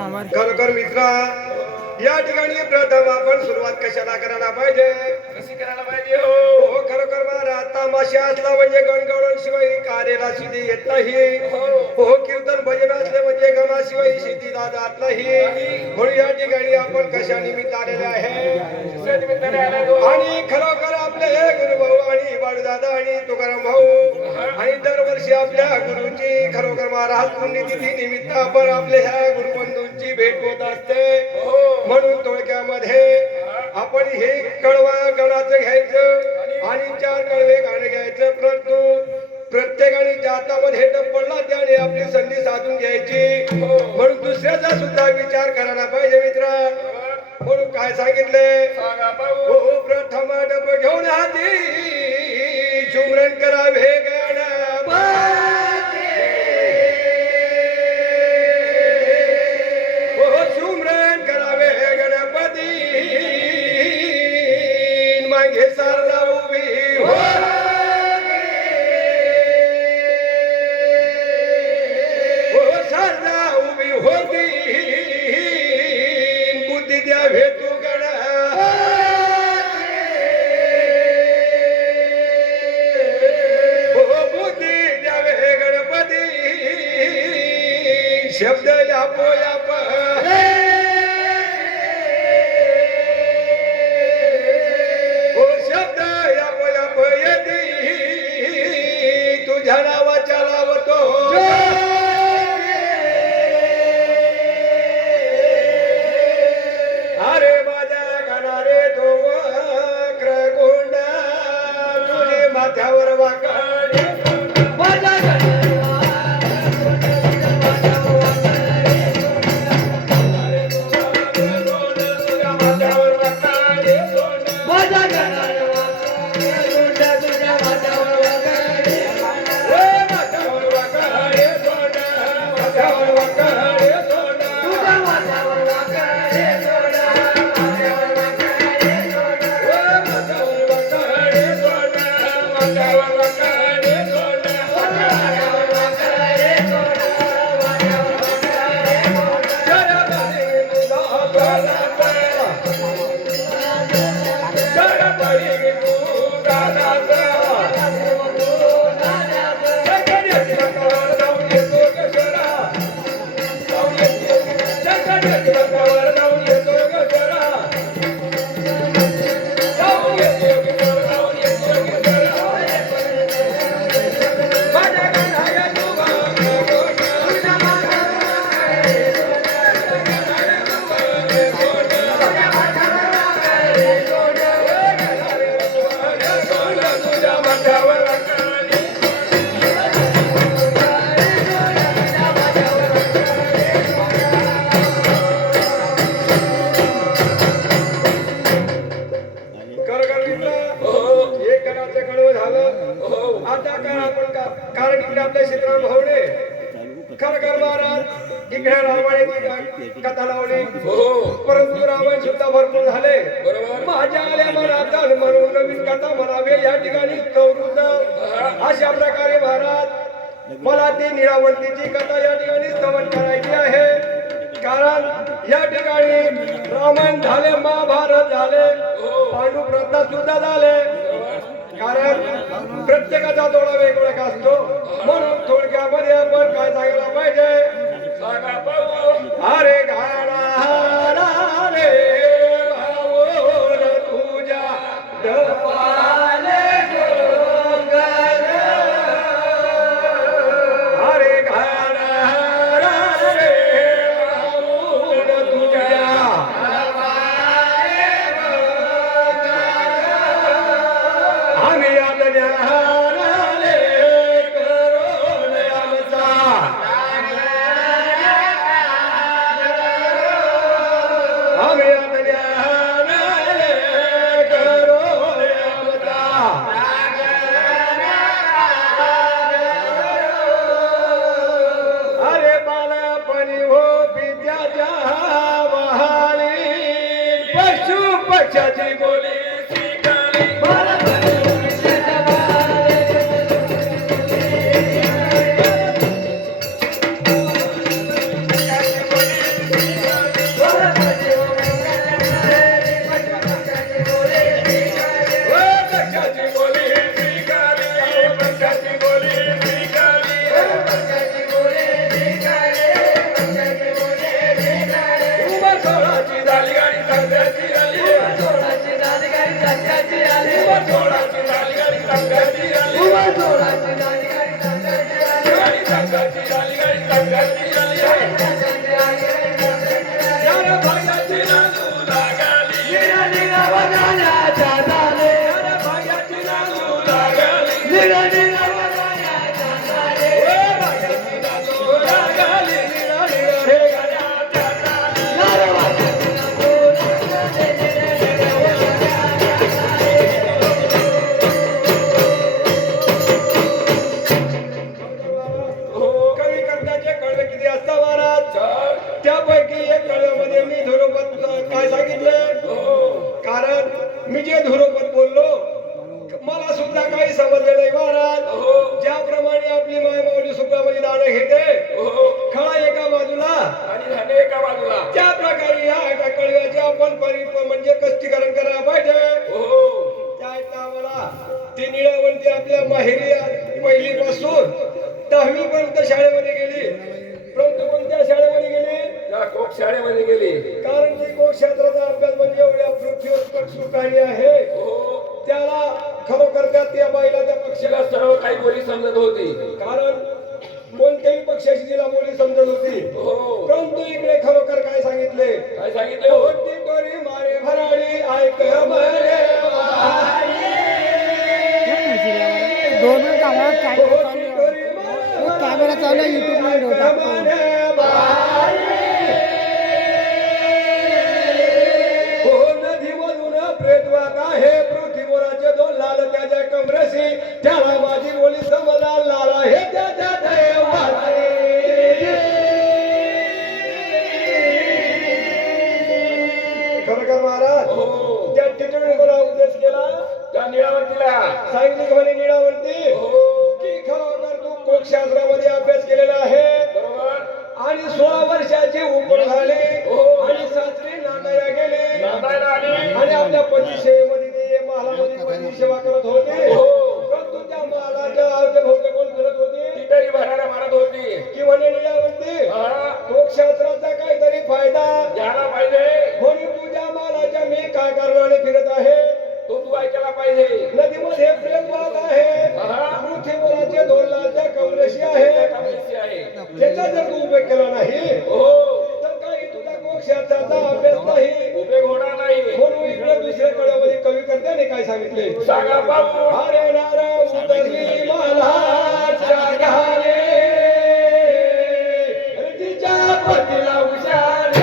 खरोखर मित्रा, या ठिकाणी प्रथम आपण सुरुवात कशाला करायला पाहिजे? कशी करायला पाहिजे हो? हो खरोखर महाराज, तमाशा असला म्हणजे गणगवळणशिवाय कार्याला सिद्धी येत नाही. हो कीर्तन भजन असले म्हणजे गणाशिवाय सिद्धी जात नाही. म्हणून या ठिकाणी आपण कशा निमित्त आलेले आहे? आणि खरोखर आपले हे गुरुभाऊ आणि बाळूदादा आणि तुकाराम भाऊ आणि दरवर्षी आपल्या गुरुची खरोखर महाराज पुण्यतिथी निमित्त आपण आपल्या ह्या गुरुबंधूंची भेट होत असते. म्हणून थोडक्यामध्ये आपण हे कळवा गणाचं घ्यायचं आणि 4 कळवे गाणं घ्यायचं. परंतु प्रत्येकाने जातामध्ये पडला त्याने आपली संधी साधून घ्यायची. म्हणून दुसऱ्याचा सुद्धा विचार करायला पाहिजे मित्रा. म्हणून काय सांगितले? हो प्रथम डब घेऊन हाती सुमरण करावे गणपती. हो सुमरण करावे गणपती. मागे सारदा उभी हो सारदा उभी होती. बुद्धी द्या भेटू शब्द यापो याप ओ शब्द यापो याप येती. तुझ्या नावाच्या लावतो अरे माझ्या गाणारे तो वक्रगोंडा तुझे माथ्यावर वाकडी. कारण इकडे आपले सीताराम भाऊने खरखर महाराज इकडे रामायणाची कथा लावली. परंतु रामायण सुद्धा भरपूर झाले. माझ्या आल्या मनात म्हणून नवीन कथा म्हणावे या ठिकाणी प्रवृत्त. अशा प्रकारे महाराज मला ती निरावंतीची कथा या ठिकाणी श्रवण करायची आहे. कारण या ठिकाणी रामायण झाले, महाभारत झाले, पांडू प्रथा सुद्धा झाले. कारण प्रत्येकाचा थोडा वेगवेगळा असतो. म्हणून थोडक्यामध्ये आपण काय सांगायला पाहिजे? अरे घाणा तुझ्या डपाले अरे घाणा तुझ्या आम्ही आले करून आमचा आम्ही आले करून आमचा अरे बालपणी हो विद्याच्या वहाली पशु पक्षाची बोली जोडाची झाली गाडी संघाची आली गाडी संघाची झाली गाडी संघाची आली यार भाग्याची नांदू लागाली यार भाग्याची नांदू लागाली भाग्याची नांदू लागाली हे गाड्या कवी कर्ताचे कळवे किती असता महाराज त्यापैकी एक कळव्यामध्ये मी धुरोपद काय सांगितलं कारण मी जे धुरोपद बोललो मला सुद्धा काही समजलं नाही महाराज ज्याप्रमाणे आपली माय माऊली सुखामध्ये दाणं घेते खळा एका बाजूला आणि झाले एका बाजूला त्या प्रकारे या एका कळव्याचे आपण म्हणजे कष्टीकरण करायला पाहिजे त्या आम्हाला ती निळावंती आपल्या माहेरी पहिलीपासून 10वी पर्यंत शाळेमध्ये गेली परंतु कोणत्या शाळेमध्ये गेली त्या कोक शाळेमध्ये गेली कारण ती कोक क्षेत्राचा अभ्यास म्हणजे एवढ्या पृथ्वीवर सुखारी आहे त्याला खरोखर त्या बाईला त्या पक्षाला तिला सर्व काही बोली समजत होती कारण कोणत्याही पक्षाची तिला बोली समजत होती परंतु इकडे खरोखर काय सांगितले काय सांगितले होती दोरी मारे भराडी ऐक मरे दोन कॅमेरा चालू आहे युट्यूबला व्हिडिओ टाकतो नदीमधून प्रेतवात आहे पृथ्वीवराचे दोन लाल त्याच्या कमरेशी त्याला माझी बोली समजा लाला हे त्याच्या देवाचे खरोखर महाराज त्या टिटोळी कोणा उद्देश केला त्या निळावंतीला सांगितली म्हणे निळावंती की खरोखर तू कोकशास्त्रामध्ये अभ्यास केलेला आहे बरोबर आणि 16 वर्षाची उमर झाली आणि सासरी नांदायला गेली नांदायला आली आणि आपल्या पती सेवेमध्ये ते महालामध्ये पती सेवा करत होते परंतु त्या महालाच्या अवतीभोवती कोण करत होती ती तरी भरायला मारत होती की म्हणे निळावंती कोकशास्त्राचा काहीतरी फायदा घ्यायला पाहिजे म्हणून तुझ्या महालाच्या मी काय कारणाने फिरत आहे तो तू ऐकायला पाहिजे नदीमध्ये प्रेम वाहत आहे पृथ्वीवराचे दोन लालच्या कमरेशी आहे समस्या आहे त्याचा जर तू उपयोग केला नाही तर काही तुझा कोकशास्त्राचा अभ्यास नाही उपयोग होणार नाही म्हणून इकडे दुसऱ्या कळ्यामध्ये कवी करत्याने काय सांगितले सांगा बाबू हरे नारा उतरली महालाच्या घाले तिच्या पतीला उशारे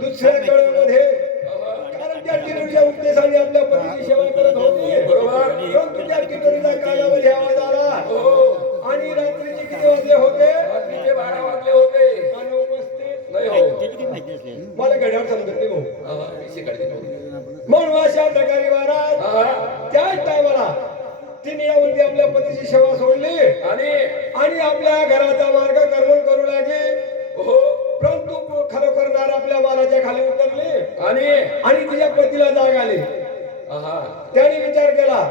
दुसऱ्या कळमध्ये कारण त्या टिटोरीच्या उद्देशाने आपल्या पतीची सेवा करत होती परंतु त्या टिटोरीचा कानामध्ये आवाज आला आणि रात्रीचे किती वाजले होते रात्रीचे 12 वाजले होते आणि उपस्थित नाही हो मला घड्याळ समजत नाही भाऊ पिशी काढते म्हणून अशा प्रकारे महाराज त्याच टायमाला तिने यावरती आपल्या पतीची सेवा सोडली आणि आपल्या घराचा मार्ग कर्मण करू लागली परंतु खरोखर नार आपल्या बालाच्या खाली उतरली आणि तिच्या पतीला जाग आली त्याने विचार केला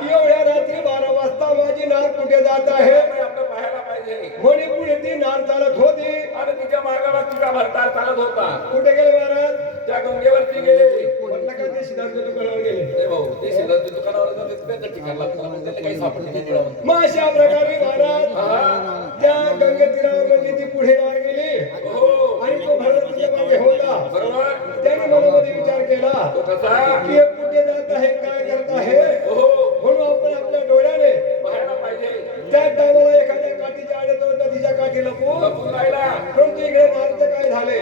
की एवढ्या रात्री 12 वाजता माझी नार कुठे जात आहे पाहायला पाहिजे म्हणे पुढे ती नार चालत होती आणि तिच्या मार्गाला तिचा भरतार चालत होता कुठे गेले महाराज त्या गंगेवरती गेले म्हटलं का ते सिद्धार्थ दुकानावर गेले नाही भाऊ, ते शेजारच्या दुकानावर जाऊन तिथे ठिकाण लागतं. मग त्याला काही सापडलं नाही निळावं. मग अशा प्रकारे महाराज हा. त्या गंगतीरावर म्हणजे ती पुढे राहत गेली हो. आणि तो भरत तिच्या मागे होता. बरोबर. त्याने मनामध्ये विचार केला तो कसा? की हे कुठे जात आहे काय करत आहे हो. म्हणून आपण आपल्या डोळ्याने पाहायला पाहिजे. त्या टायमाला एखाद्या काठीच्या आडे तो नदीच्या काठी लपून लपून राहिला. परंतु इकडे मार्ग काय झाले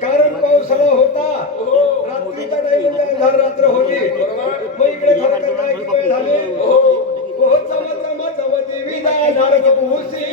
कारण पावसाळा होता हो. रात्रीच्या टाइम अंधार रात्र होती बरोबर. मग इकडे खरं काय की वेळ झाली हो. हो चम चम चम देवी दार भूसी